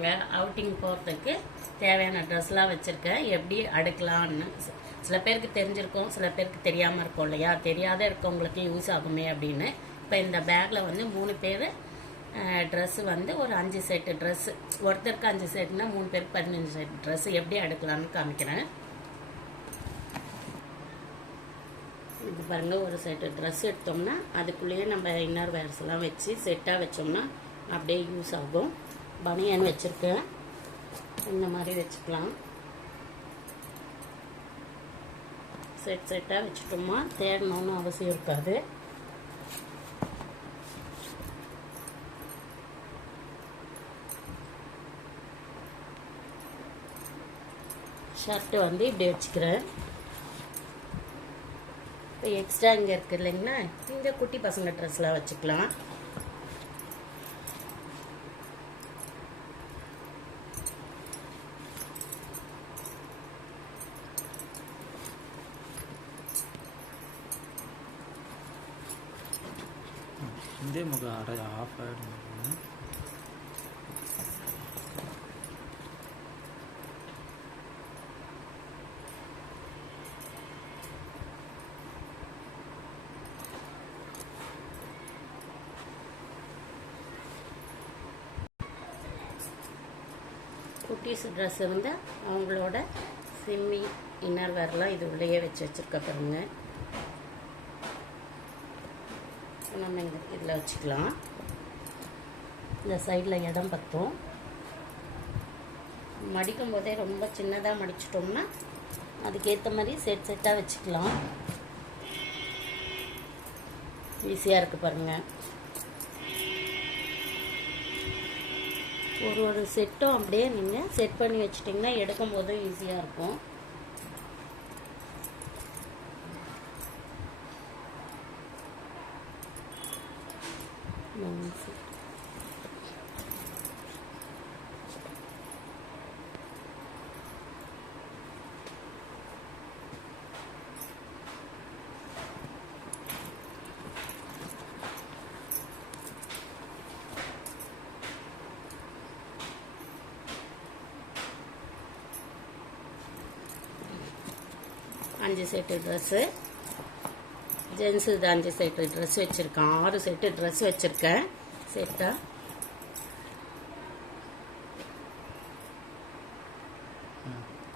பாருங்கள், அவுட்டிங் போகிறதுக்கு தேவையான ட்ரெஸ்லாம் வச்சுருக்கேன். எப்படி அடுக்கலான்னு சில பேருக்கு தெரிஞ்சிருக்கும், சில பேருக்கு தெரியாமல் இருக்கும் இல்லையா? தெரியாத இருக்கவங்களுக்கு யூஸ் ஆகுமே அப்படின்னு. இப்போ இந்த பேக்கில் வந்து 3 பேர் ட்ரெஸ்ஸு வந்து ஒரு 5 செட்டு ட்ரெஸ்ஸு, ஒருத்தருக்கு 5 செட்டுனா 3 பேருக்கு 15 செட் ட்ரெஸ்ஸு எப்படி அடுக்கலான்னு காமிக்கிறேன். இது பாருங்கள், ஒரு செட்டு ட்ரெஸ் எடுத்தோம்னா அதுக்குள்ளேயே நம்ம இன்னர் வேர்ஸ்லாம் வச்சு செட்டாக வச்சோம்னா அப்படியே யூஸ் ஆகும். பனியன் வச்சுருக்கேன், இந்த மாதிரி வச்சுக்கலாம். செட்டாக வச்சுட்டோமா தேடணும்னு அவசியம் இருக்காது. ஷர்ட்டு வந்து இப்படி வச்சுக்கிறேன். இப்போ எக்ஸ்ட்ரா இங்கே இருக்குது இல்லைங்களா, இந்த குட்டி பசங்க ட்ரெஸ்லாம் வச்சுக்கலாம். இதே முக அரை ஆஃப் ஆகிடும். குட்டீஸ் ட்ரெஸ்ஸு வந்து அவங்களோட சிம்மி இன்னர் வேர்லாம் இது உள்ளேயே வச்சுருக்க பாருங்க. நம்ம இங்கே இதில் வச்சுக்கலாம். இந்த சைடில் இடம் பற்றும். மடிக்கும் போதே ரொம்ப சின்னதாக மடிச்சிட்டோம்னா அதுக்கேற்ற மாதிரி செட்டாக வச்சுக்கலாம். ஈஸியாக இருக்குது பாருங்கள். ஒரு செட்டும் அப்படியே நீங்கள் செட் பண்ணி வச்சிட்டிங்கன்னா எடுக்கும் போதும் ஈஸியாக இருக்கும். அஞ்சு செட்டு ட்ரெஸ்ஸு, ஜென்ஸு இது 5 செட்டு ட்ரெஸ் வச்சுருக்கேன். 6 செட்டு ட்ரெஸ் வச்சுருக்கேன் செட்டாக.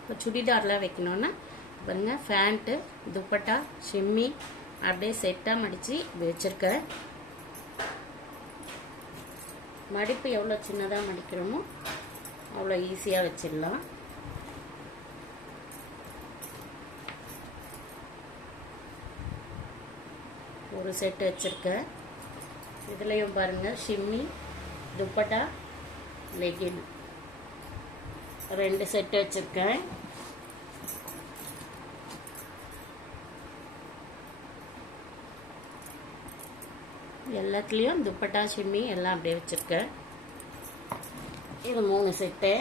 இப்போ சுடிதார்லாம் வைக்கணுன்னா பாருங்கள், ஃபேண்ட்டு, துப்பட்டா, ஷிம்மி அப்படியே செட்டாக மடித்து வச்சுருக்கேன். மடிப்பு எவ்வளோ சின்னதாக மடிக்கிறோமோ அவ்வளோ ஈஸியாக வச்சிடலாம். ஒரு செட்டு வச்சுருக்கேன். இதுலேயும் பாருங்கள், ஷிம்மி, துப்பட்டா, லெகின் 2 செட்டு வச்சுருக்கேன். எல்லாத்துலேயும் துப்பட்டா, ஷிம்மி எல்லாம் அப்படியே வச்சுருக்கேன். இது 3 செட்டு.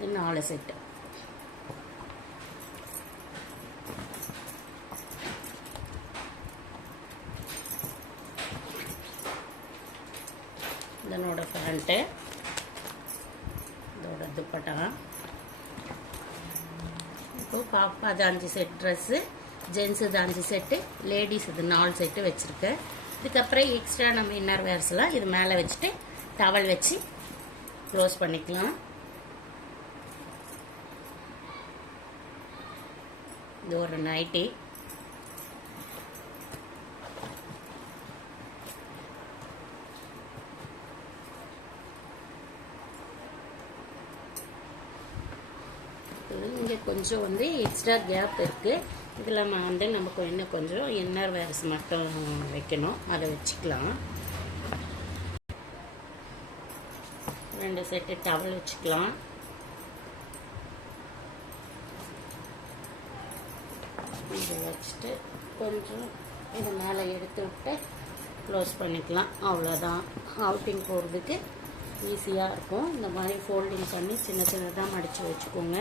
இது 4 செட்டு. இதனோட பேண்ட்டு, இதோட துப்பட்டா. இப்போ பாப்பா அது 5 செட் ட்ரெஸ்ஸு, ஜென்ஸு இது 5 செட்டு, லேடிஸ் இது 4 செட்டு வச்சுருக்கேன். இதுக்கப்புறம் எக்ஸ்ட்ரா நம்ம இன்னர் வேர்ஸ்லாம் இது மேலே வச்சுட்டு டவல் வச்சு க்ளோஸ் பண்ணிக்கலாம். இது ஒரு நைட்டி. இங்கே கொஞ்சம் வந்து எக்ஸ்ட்ரா கேப் இருக்குது. இதில் வந்து நமக்கு இன்னும் கொஞ்சம் இன்னர் வேர்ஸ் மட்டும் வைக்கணும், அதை வச்சுக்கலாம். 2 செட்டு டவல் வச்சுக்கலாம். இதை வச்சுட்டு கொஞ்சம் இதை மேலே எடுத்து விட்டு க்ளோஸ் பண்ணிக்கலாம். அவ்வளோதான். அவுட்டிங் போகிறதுக்கு ஈஸியாக இருக்கும். இந்த மாதிரி ஃபோல்டிங் பண்ணி சின்ன சின்னதாக மடித்து வச்சுக்கோங்க.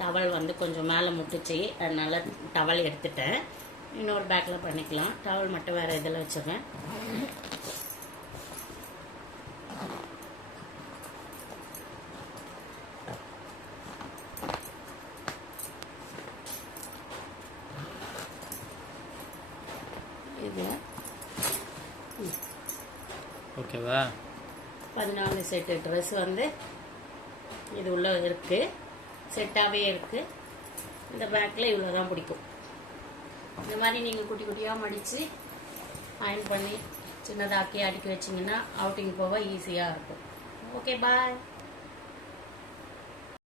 டவல் வந்து கொஞ்சம் மேலே முட்டுச்சு, அதனால டவல் எடுத்துட்டேன். இன்னொரு பேக்கில் பண்ணிக்கலாம். டவல் மட்டும் வேறு இதில் வச்சுருக்கேன். இது ஓகேவா? 14 செட்டு ட்ரெஸ் வந்து இது உள்ள இருக்குது, செட்டாகவே இருக்குது. இந்த பேக்கில் இவ்வளோ தான் பிடிக்கும். இந்த மாதிரி நீங்கள் குட்டி குட்டியாக மடித்து அயன் பண்ணி சின்னதாக்கி அடுக்கி வச்சிங்கன்னா அவுட்டிங் போக ஈஸியாக இருக்கும். ஓகே, பாய்.